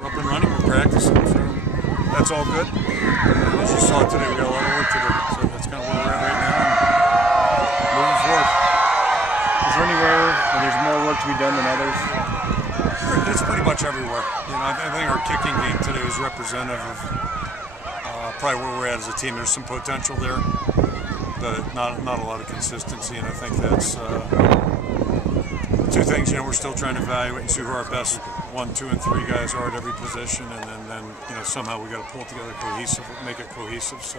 We're up and running, we're practicing, so that's all good. And as you saw today, we got a lot of work to do, so that's kind of where we're at right now. Moving forward. Is there anywhere where there's more work to be done than others? It's pretty much everywhere. You know, I think our kicking game today was representative of probably where we're at as a team. There's some potential there, but not a lot of consistency, and I think that's two things. You know, we're still trying to evaluate and see who our best 1, 2, and 3 guys are at every position, and then you know, somehow we got to pull it together cohesive, make it cohesive. So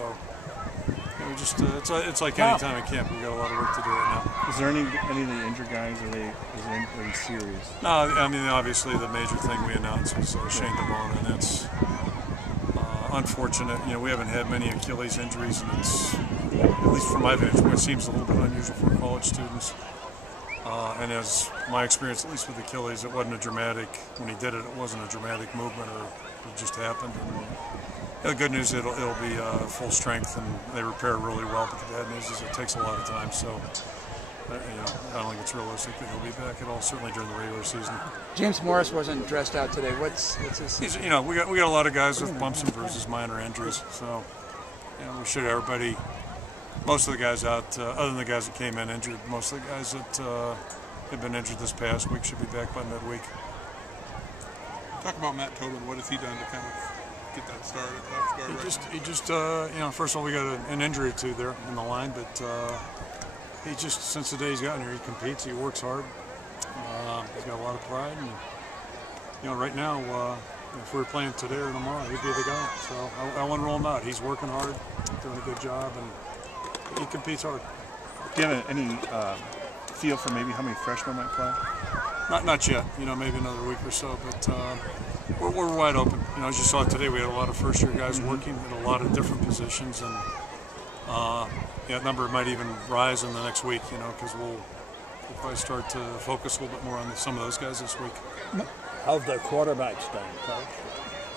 you know, just it's like any time in camp. We got a lot of work to do right now. Is there any of the injured guys? Are they serious? No, I mean obviously the major thing we announced was Shane DeMona, and that's unfortunate. You know, we haven't had many Achilles injuries, and it's, at least from my vantage point, it seems a little bit unusual for college students. And as my experience, at least with Achilles, it wasn't a dramatic, when he did it, it wasn't a dramatic movement, or it just happened. And the good news, it'll be full strength, and they repair really well, but the bad news is it takes a lot of time. So, you know, I don't think it's realistic that he'll be back at all, certainly during the regular season. James Morris wasn't dressed out today. What's his? You know, we got a lot of guys with bumps and bruises, minor injuries. So, you know, we should have everybody. Most of the guys out, other than the guys that came in injured, most of the guys that have been injured this past week should be back by midweek. Talk about Matt Tobin. What has he done to kind of get that started? He just, you know, first of all, we got an injury or two there in the line, but he just, since the day he's gotten here, he competes, he works hard. He's got a lot of pride, and you know, right now, if we were playing today or tomorrow, he'd be the guy. So I wouldn't rule him out. He's working hard, doing a good job, and he competes hard. Do you have any feel for maybe how many freshmen might play? Not yet. You know, maybe another week or so, but we're wide open. You know, as you saw today, we had a lot of first-year guys working in a lot of different positions, and yeah, that number might even rise in the next week. You know, because we'll probably start to focus a little bit more on some of those guys this week. How's the quarterbacks done, Coach?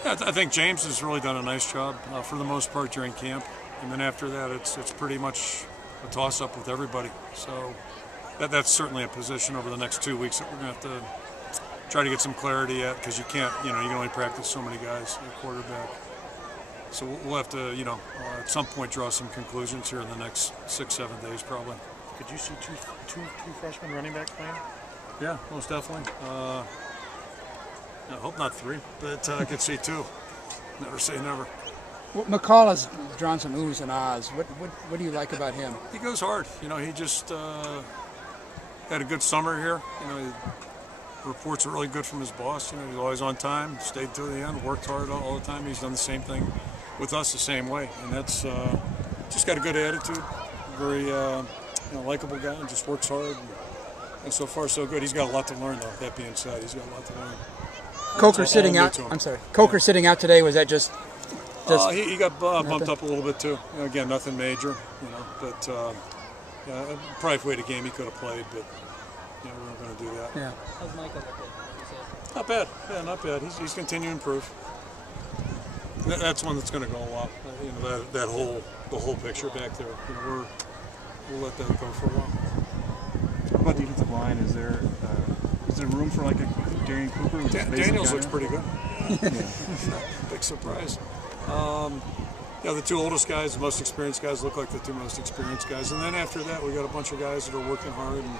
Yeah, I think James has really done a nice job for the most part during camp, and then after that, it's pretty much a toss-up with everybody. So that's certainly a position over the next 2 weeks that we're going to have to try to get some clarity at, because you can't, you know, you can only practice so many guys at quarterback. So we'll have to, you know, at some point draw some conclusions here in the next 6-7 days probably. Could you see two freshman running backs playing? Yeah, most definitely. I hope not 3, but I could see 2. Never say never. Well, McCall has drawn some oohs and ahs. What do you like about him? He goes hard. You know, he just had a good summer here. You know, reports are really good from his boss. You know, he's always on time, stayed till the end, worked hard all the time. He's done the same thing with us the same way, and that's just got a good attitude. Very you know, likable guy, and just works hard. And so far, so good. He's got a lot to learn, though. That being said, he's got a lot to learn. Coker sitting out. I'm sorry. Coker sitting out today. Was that just? He got bumped up a little bit too. You know, again, nothing major. You know, but yeah, probably if we had a game, he could have played, but you know, we're not going to do that. Yeah. How's Michael looking? Not bad. Yeah, not bad. He's continuing to improve. That's one that's going to go a lot. You know, the whole picture back there. You know, we'll let that go for a while. How about defensive line? Is there room for like a Darian Cooper? Daniels looks pretty good. Yeah. Big surprise. Yeah, the 2 oldest guys, the most experienced guys, look like the 2 most experienced guys. And then after that, we got a bunch of guys that are working hard. And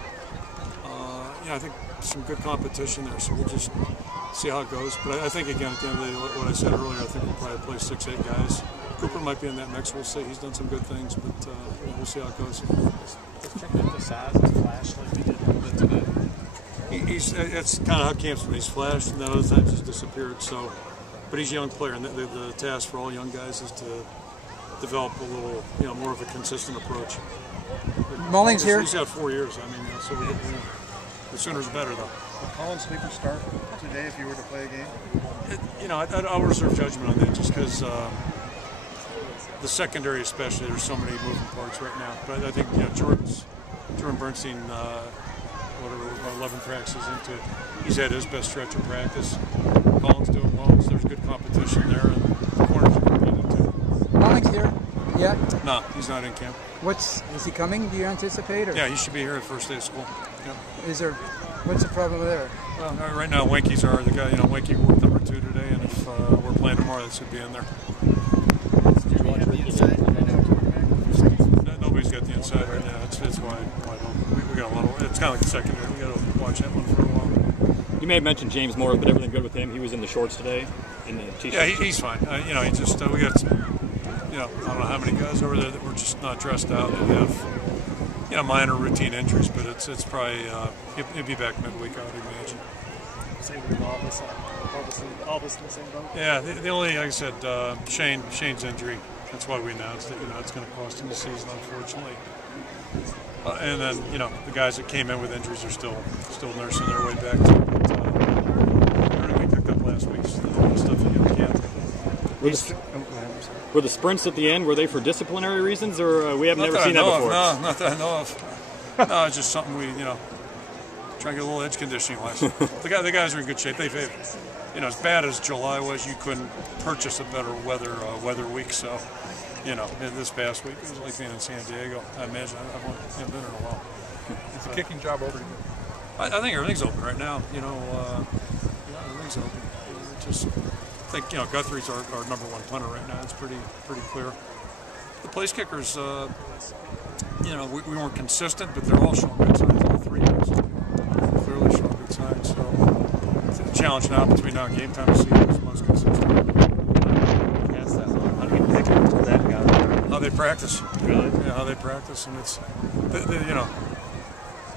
yeah, I think some good competition there. So we'll just see how it goes. But I think, again, at the end of the day, what I said earlier, I think we'll probably play 6-8 guys. Cooper might be in that mix. We'll see. He's done some good things, but we'll see how it goes. Does Kirk emphasize the flash like he did a little bit today? That's kind of how camp's been. He's flashed, and then other times he's disappeared. So, but he's a young player, and the task for all young guys is to develop a little, you know, more of a consistent approach. Mullings here. He's got 4 years. I mean, so the sooner's better, though. Would Colin Sleeper start today if you were to play a game? You know, I'll reserve judgment on that just because the secondary, especially, there's so many moving parts right now. But I think, you know, Jordan Bernstein, whatever, about 11 practices into it, he's had his best stretch of practice. Colin's doing well, so there's good competition there, and the corners are competing too. Mullings here. Yeah. No, he's not in camp. Is he coming? Do you anticipate? Or? Yeah, he should be here at first day of school. Yep. What's the problem there? Well, right now, Winky's the guy. You know, Winky worked number 2 today, and if we're playing tomorrow, this would be in there. Do you have the inside? I know quarterback. Nobody's got the inside right now. It's wide open. We got a little. It's kind of like the secondary. We got to watch that one for a while. You may have mentioned James Moore, but everything good with him? He was in the shorts today, in the t-shirt. Yeah, he's fine. He just we got some, I don't know how many guys over there that were just not dressed out and have minor routine injuries, but it's probably he'll be back midweek, I would imagine. Same with all this in the same boat. Yeah, the only, like I said, Shane's injury. That's why we announced it. It's going to cost him the season, unfortunately. And then the guys that came in with injuries are still nursing their way back to it. Everything we picked up last week, stuff you can't. Were the sprints at the end, were they for disciplinary reasons, or we have never seen that before? No, not that I know of. No, it's just something we, try and get a little edge conditioning lesson. The guys are in good shape. They've as bad as July was, you couldn't purchase a better weather week. So, this past week it was like being in San Diego. I imagine I haven't been there in a while. Is the kicking job over? I think everything's open right now. Everything's open. I think Guthrie's our number one punter right now. It's pretty clear. The place kickers, we weren't consistent, but they're all showing good signs. All three guys clearly showing good signs. So the challenge now between now and game time to see who's most consistent. How do you pick that guy? How they practice. Really? Yeah, how they practice, and it's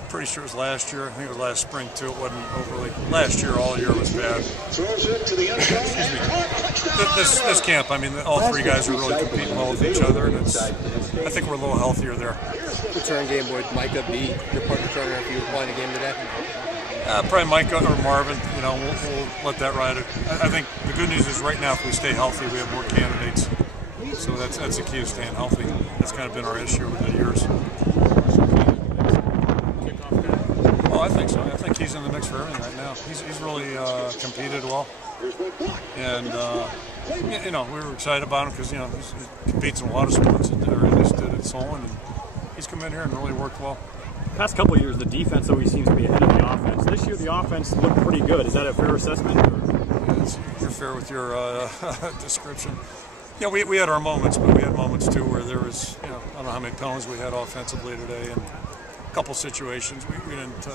pretty sure it was last year. I think it was last spring too. It wasn't overly. Last year, all year was bad. Throws it to the inside. This camp, all three guys are really competing well with each other, and I think we're a little healthier there. Return game, would Micah be your punt returner if you were playing a game today? Probably Micah or Marvin. We'll let that ride. I think the good news is right now, if we stay healthy, we have more candidates. So that's the key to staying healthy. That's kind of been our issue over the years. Oh, I think so. I think he's in the mix for everything right now. He's really competed well, and we were excited about him because he competes in a lot of sports, or at least did at Solon, and he's come in here and really worked well. Past couple of years, the defense always seems to be ahead of the offense. This year, the offense looked pretty good. Is that a fair assessment? You're fair with your description. We had our moments, but we had moments too where there was, I don't know how many penalties we had offensively today, and a couple situations we didn't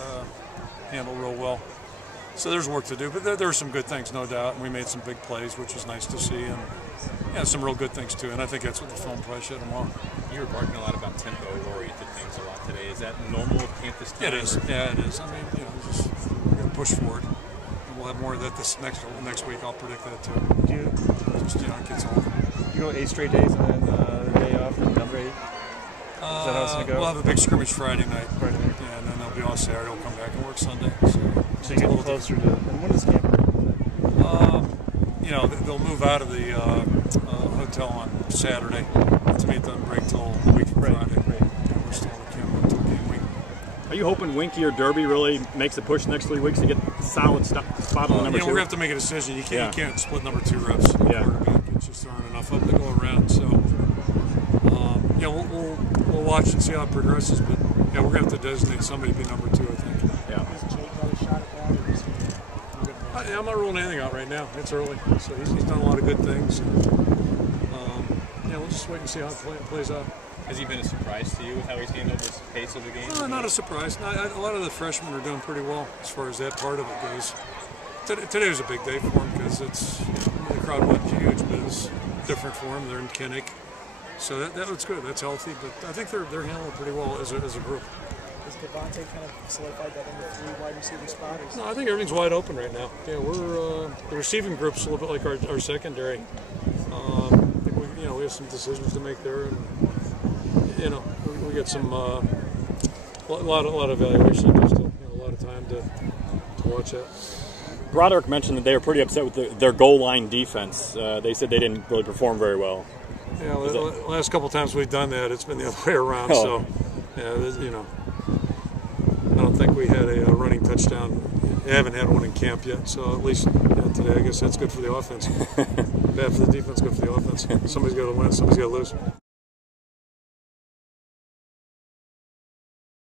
handle real well. So there's work to do, but there were some good things, no doubt, and we made some big plays, which was nice to see, and some real good things too. And I think that's what the film probably showed them all. You were barking a lot about tempo-oriented things a lot today. Is that normal with camp this time? It is. Yeah, it is. Just we're gonna push forward. And we'll have more of that this next week. I'll predict that too. Do you it gets old. You go 8 straight days and then the day off and another 8? Is that how it's gonna go? We'll have a big scrimmage Friday night. Friday night. Yeah, and then they'll be on Saturday. We'll come back and work Sunday. So you get closer to. And when does camp? They'll move out of the hotel on Saturday to meet them break till a week from Friday. Right. Yeah, we're still at camp until game week. Are you hoping Winky or Derby really makes a push next 3 weeks to get a solid spot on the number 2? We're going to have to make a decision. You can't split number 2 reps. Yeah. It's just aren't enough of them to go around. So, we'll watch and see how it progresses. But, we're going to have to designate somebody to be number 2, I think. Yeah. I'm not ruling anything out right now. It's early. So he's done a lot of good things. And, we'll just wait and see how it plays out. Has he been a surprise to you with how he's handled this pace of the game? No, not a surprise. A lot of the freshmen are doing pretty well as far as that part of it goes. Today was a big day for them because the crowd wasn't huge, but it was different for them. They're in Kinnick. So that was good. That's healthy. But I think they're handling it pretty well as a group. Has Devontae kind of solidified that number 3 wide receiver spot? No, I think everything's wide open right now. Yeah, we're the receiving group's a little bit like our secondary. I think we have some decisions to make there, and we get some a lot of evaluation. There's still a lot of time to watch that. Broderick mentioned that they were pretty upset with their goal line defense. They said they didn't really perform very well. Yeah, the last couple times we've done that, it's been the other way around. Oh. So, I don't think we had a running touchdown. We haven't had one in camp yet, so at least today, I guess that's good for the offense. Bad for the defense, good for the offense. Somebody's got to win, somebody's got to lose.